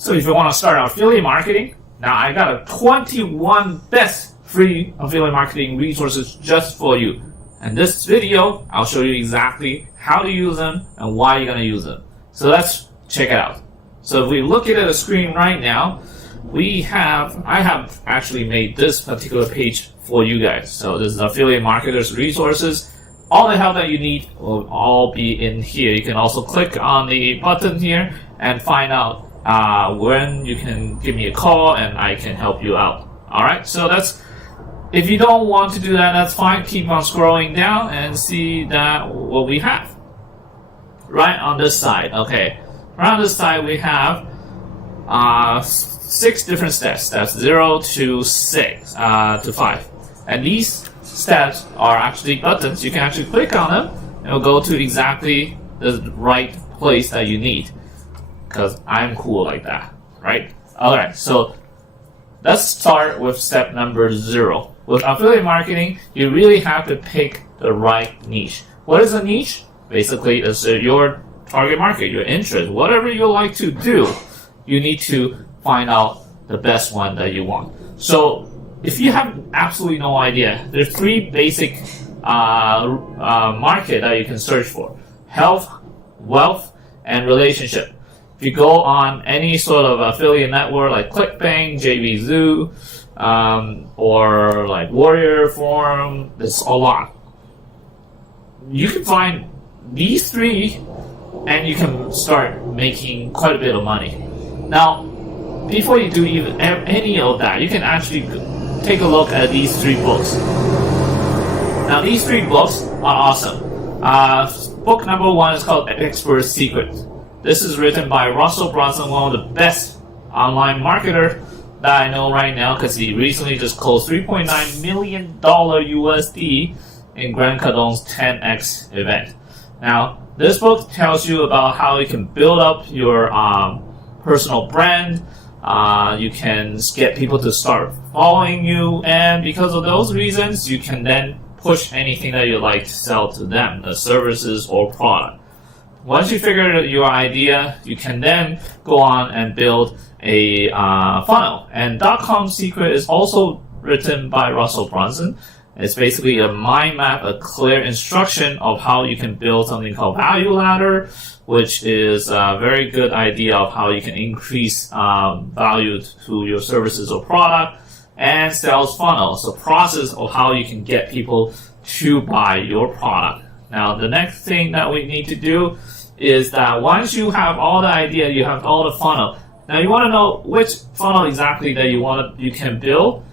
So if you want to start affiliate marketing, now I got a 21 best free affiliate marketing resources just for you. And this video, I'll show you exactly how to use them and why you're going to use them. So let's check it out. So if we look at the screen right now, I have actually made this particular page for you guys. So this is affiliate marketers resources. All the help that you need will all be in here. You can also click on the button here and find out when you can give me a call and I can help you out. Alright, so if you don't want to do that, that's fine. Keep on scrolling down and see what we have. Right on this side, okay. Right on this side we have 6 different steps. Steps 0 to 6 to 5. And these steps are actually buttons. You can actually click on them and it'll go to exactly the right place that you need. Because I'm cool like that, right? Alright, so let's start with step number 0. With affiliate marketing, you really have to pick the right niche. What is a niche? Basically, it's your target market, your interest, whatever you like to do, you need to find out the best one that you want. So if you have absolutely no idea, there's 3 basic market that you can search for: health, wealth, and relationship. If you go on any sort of affiliate network like ClickBank, JVZoo, or like Warrior Forum, there's a lot. You can find these 3 and you can start making quite a bit of money. Now, before you do even any of that, you can actually take a look at these 3 books. Now, these 3 books are awesome. Book number 1 is called Expert Secret. This is written by Russell Brunson, one of the best online marketer that I know right now, because he recently just closed $3.9 million USD in Grant Cardone's 10X event. Now, this book tells you about how you can build up your personal brand. You can get people to start following you, and because of those reasons, you can then push anything that you like to sell to them, the services or product. Once you figure out your idea, you can then go on and build a funnel. And .com Secret is also written by Russell Brunson. It's basically a mind map, a clear instruction of how you can build something called Value Ladder, which is a very good idea of how you can increase value to your services or product. And sales funnel, so process of how you can get people to buy your product. Now, the next thing that we need to do is that once you have all the idea, you have all the funnel. Now, you want to know which funnel exactly that you can build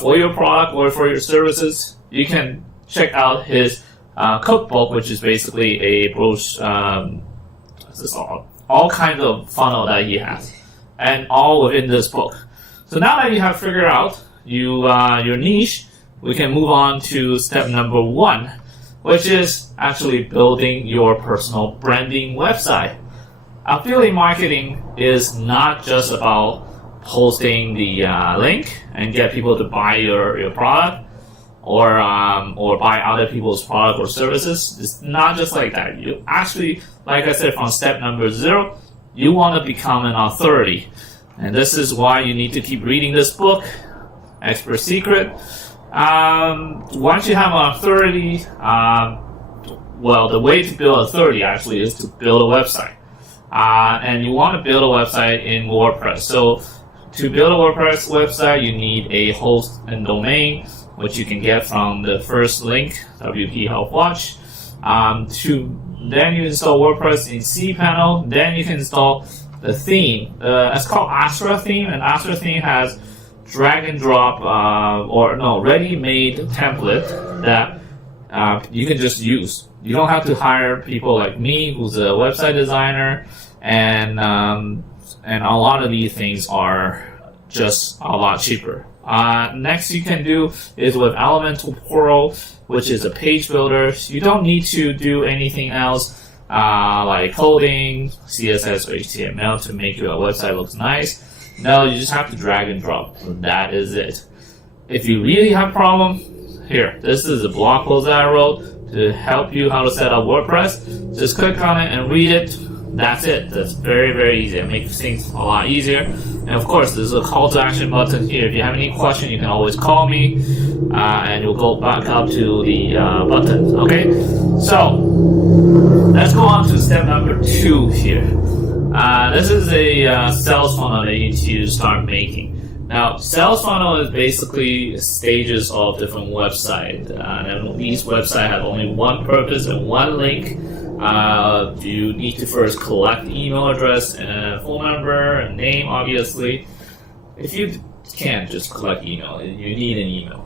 for your product or for your services. You can check out his cookbook, which is basically a all kinds of funnel that he has, and all within this book. So now that you have figured out your niche, we can move on to step number 1, which is actually building your personal branding website. Affiliate marketing is not just about posting the link and get people to buy your product or buy other people's product or services. It's not just like that. You actually, like I said, from step number 0, you want to become an authority. And this is why you need to keep reading this book, Expert Secret. Once you have an authority, the way to build authority actually is to build a website. And you want to build a website in WordPress. So to build a WordPress website, you need a host and domain, which you can get from the first link, WP Help Watch. Then you install WordPress in cPanel. Then you can install the theme. It's called Astra theme, and Astra theme has drag and drop ready-made template that you can just use. You don't have to hire people like me, who's a website designer, and a lot of these things are just a lot cheaper. Next you can do is with Elemental Pro, which is a page builder. You don't need to do anything else like coding, CSS, or HTML to make your website look nice. No, you just have to drag and drop. That is it. If you really have a problem, here, this is a blog post that I wrote to help you how to set up WordPress. Just click on it and read it. that's it. That's very, very easy. It makes things a lot easier. And of course, there's a call to action button here. If you have any question, you can always call me, and you'll go back up to the button. Okay, so let's go on to step number 2 here. This is a sales funnel that you need to start making. Now, sales funnel is basically stages of different websites. And these websites have only one purpose and one link. You need to first collect email address and phone number and name, obviously. If you can't just collect email, you need an email.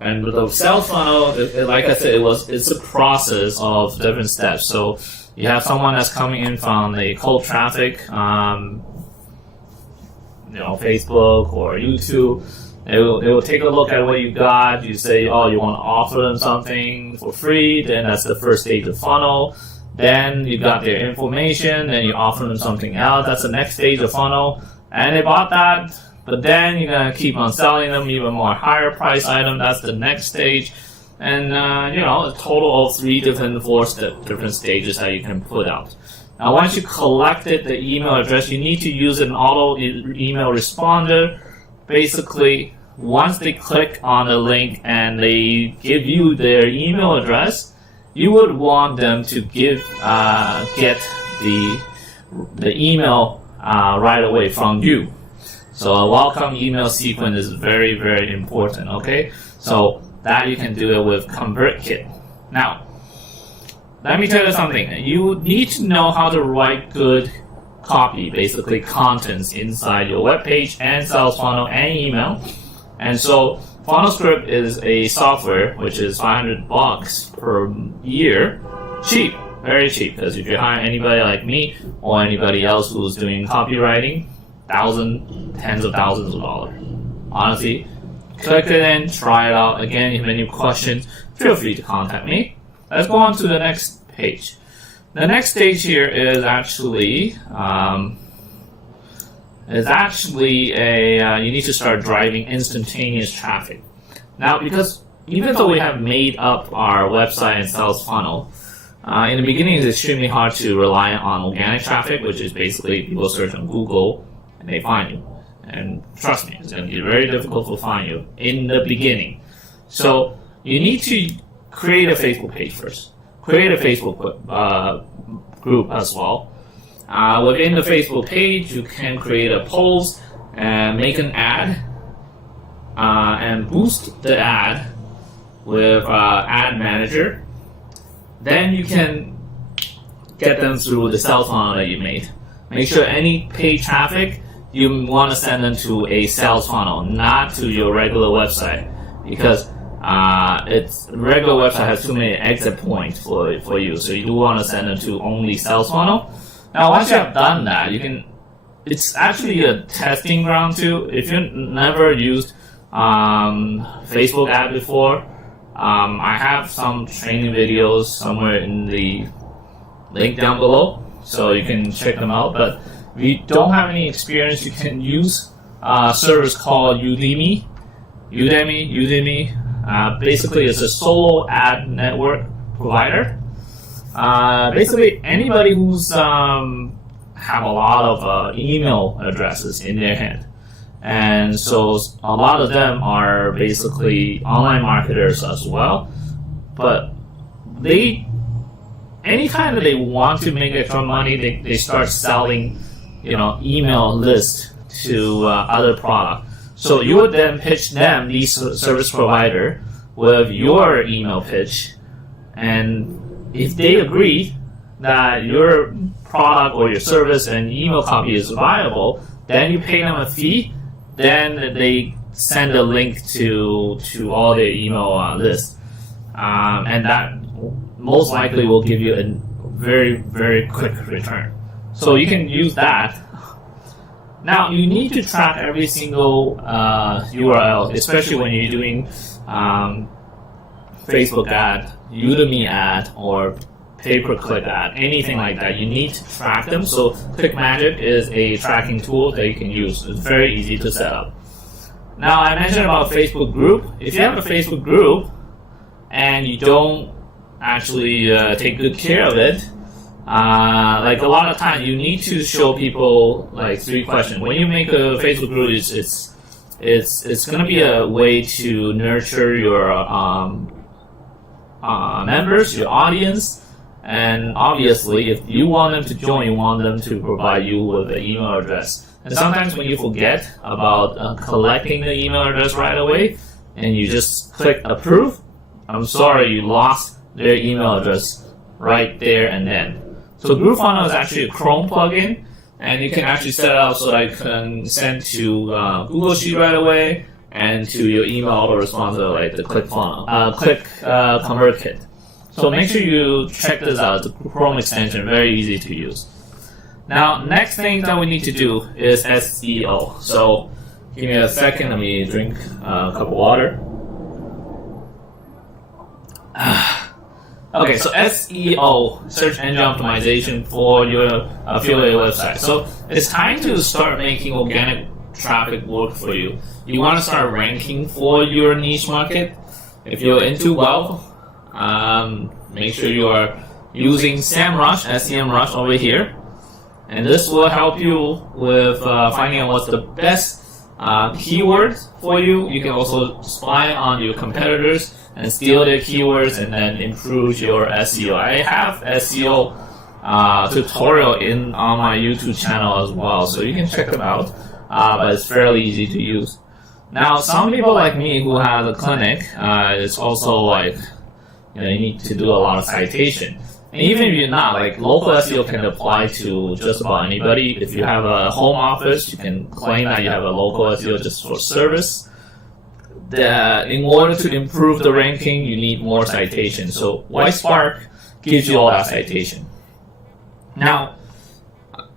And with the sales funnel, like I said, it's a process of different steps. So you have someone that's coming in from the cold traffic, Facebook or YouTube. They will take a look at what you got. You say, oh, you want to offer them something for free. Then that's the first stage of funnel. Then you got their information. Then you offer them something else. That's the next stage of funnel. And they bought that. But then you're going to keep on selling them even more higher price item. That's the next stage. And, a total of 4 different stages that you can put out. Now, once you collected the email address, you need to use an auto email responder. Basically, once they click on the link and they give you their email address, you would want them to get the email right away from you. So a welcome email sequence is very, very important, okay? So that you can do it with ConvertKit. Now, let me tell you something. You need to know how to write good copy, basically contents inside your web page and sales funnel and email. And so FunnelScript is a software which is $500 per year. Cheap, very cheap, because if you hire anybody like me or anybody else who's doing copywriting, tens of thousands of dollars. Honestly, click it in, try it out. Again, if you have any questions, feel free to contact me. Let's go on to the next page. The next stage here is actually you need to start driving instantaneous traffic. Now, because even though we have made up our website and sales funnel, in the beginning it's extremely hard to rely on organic traffic, which is basically people search on Google and they find you. And trust me, it's going to be very difficult to find you in the beginning. So you need to create a Facebook page first. Create a Facebook group as well. Within the Facebook page, you can create a post and make an ad and boost the ad with Ad Manager. Then you can get them through the sales funnel that you made. Make sure any paid traffic, you want to send them to a sales funnel, not to your regular website, because regular website has too many exit points for you, so you do want to send them to only sales funnel. Now, once you have done that, it's actually a testing ground too. If you've never used Facebook ad before, I have some training videos somewhere in the link down below, so you can check them out. But if you don't have any experience, you can use a service called Udemy. Basically, it's a solo ad network provider. Basically, anybody who's have a lot of email addresses in their hand, and so a lot of them are basically online marketers as well. But anytime that they want to make extra money, they start selling, email lists to other products. So you would then pitch them, the service provider, with your email pitch, and if they agree that your product or your service and email copy is viable, then you pay them a fee. Then they send a link to all their email lists, and that most likely will give you a very, very quick return. So you can use that. Now, you need to track every single URL, especially when you're doing Facebook ad, Udemy ad, or pay-per-click ad, anything like that. You need to track them. So ClickMagick is a tracking tool that you can use. It's very easy to set up. Now, I mentioned about Facebook group. If you have a Facebook group and you don't actually take good care of it, like a lot of times you need to show people like 3 questions. When you make a Facebook group, it's going to be a way to nurture your members, your audience, and obviously if you want them to join, you want them to provide you with an email address. And sometimes when you forget about collecting the email address right away and you just click approve, I'm sorry, you lost their email address right there and then. So GroupFunnel is actually a Chrome plugin, and you can actually set it up so that you can send to Google Sheet right away and to your email autoresponder like the ConvertKit. So make sure you check this out. It's a Chrome extension, very easy to use. Now, next thing that we need to do is SEO. So give me a second, let me drink a cup of water. Okay, so SEO, search engine optimization for your affiliate website. So it's time to start making organic traffic work for you. You want to start ranking for your niche market. If you're into wealth, make sure you are using SEMrush, SEMrush over here. And this will help you with finding out what's the best keywords for you. You can also spy on your competitors and steal their keywords and then improve your SEO. I have SEO tutorial on my YouTube channel as well, so you can check them out. But it's fairly easy to use. Now, some people like me who have a clinic, it's also like you need to do a lot of citation. And even if you're not, like local SEO can apply to just about anybody. If you have a home office, you can claim that you have a local SEO just for service. In order to improve the ranking, you need more citation. So YSpark gives you all that citation. Now,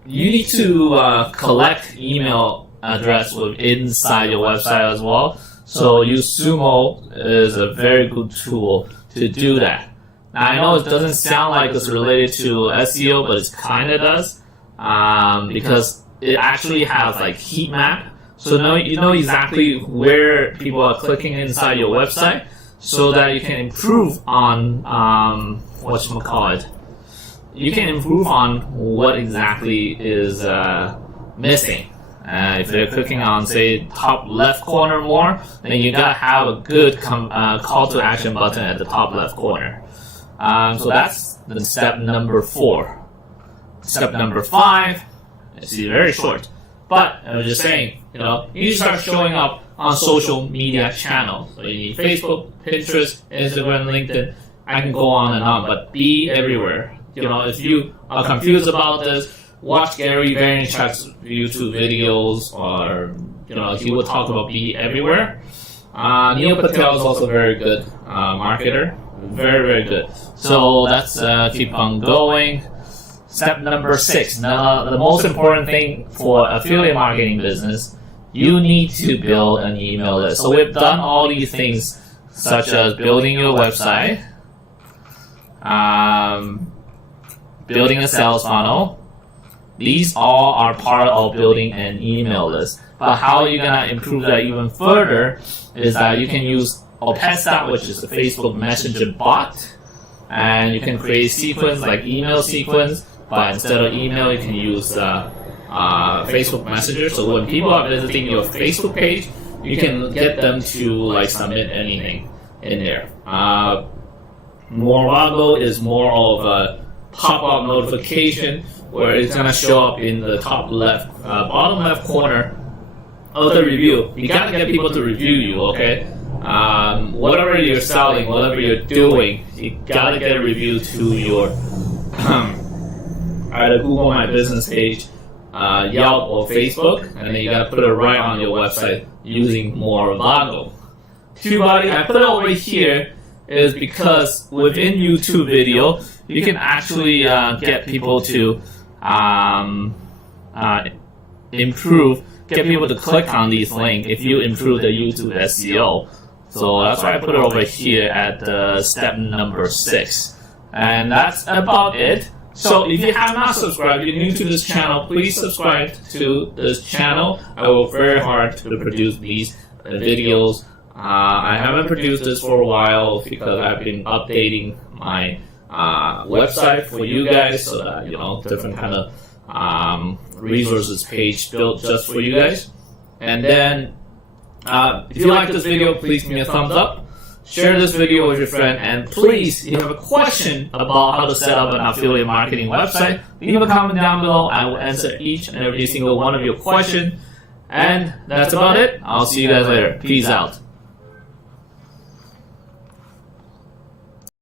you need to collect email address inside your website as well. So USumo is a very good tool to do that. Now, I know it doesn't sound like it's related to SEO, but it kind of does because it actually has like heat map. So now you know exactly where people are clicking inside your website so that you can improve on whatchamacallit. You can improve on what exactly is missing. If they're clicking on, say, top left corner more, then you gotta have a good call to action button at the top left corner. So that's the step number 4. Step number 5 is very short, but I was just saying, you need to start showing up on social media channels. So you need Facebook, Pinterest, Instagram, LinkedIn. I can go on and on, but be everywhere. If you are confused about this, watch Gary Vaynerchuk's YouTube videos, or he will talk about be everywhere. Neil Patel is also a very good marketer. Very, very good. So let's keep on going. Step number 6. Now, the most important thing for affiliate marketing business, you need to build an email list. So we've done all these things, such as building your website, building a sales funnel. These all are part of building an email list. But how you're going to improve that even further is that you can use Opesta, which is the Facebook Messenger bot, and you can create sequence like email sequence, but instead of email, you can use Facebook Messenger. So when people are visiting your Facebook page, you can get them to submit anything in there. Morago is more of a pop-up notification where it's gonna show up in the top left, bottom left corner of the review. You gotta get people to review you, okay? Whatever you're selling, whatever you're doing, you gotta get a review to your either Google My Business page, Yelp, or Facebook, and then you gotta put it right on your website using Morago. TubeBuddy, I put it over here is because within YouTube video, you can actually get people to get people to click on these links if you improve the YouTube SEO. So that's why I put it over here at step number 6. And that's about it. So if you have not subscribed, you're new to this channel, please subscribe to this channel. I work very hard to produce these videos. I haven't produced this for a while because I've been updating my website for you guys, so that different kind of resources page built just for you guys. And then if you like this video, please give me a thumbs up, share this video with your friend, and please, if you have a question about how to set up an affiliate marketing website, leave a comment down below. I will answer each and every single one of your questions. And that's about it. I'll see you guys later. Peace out.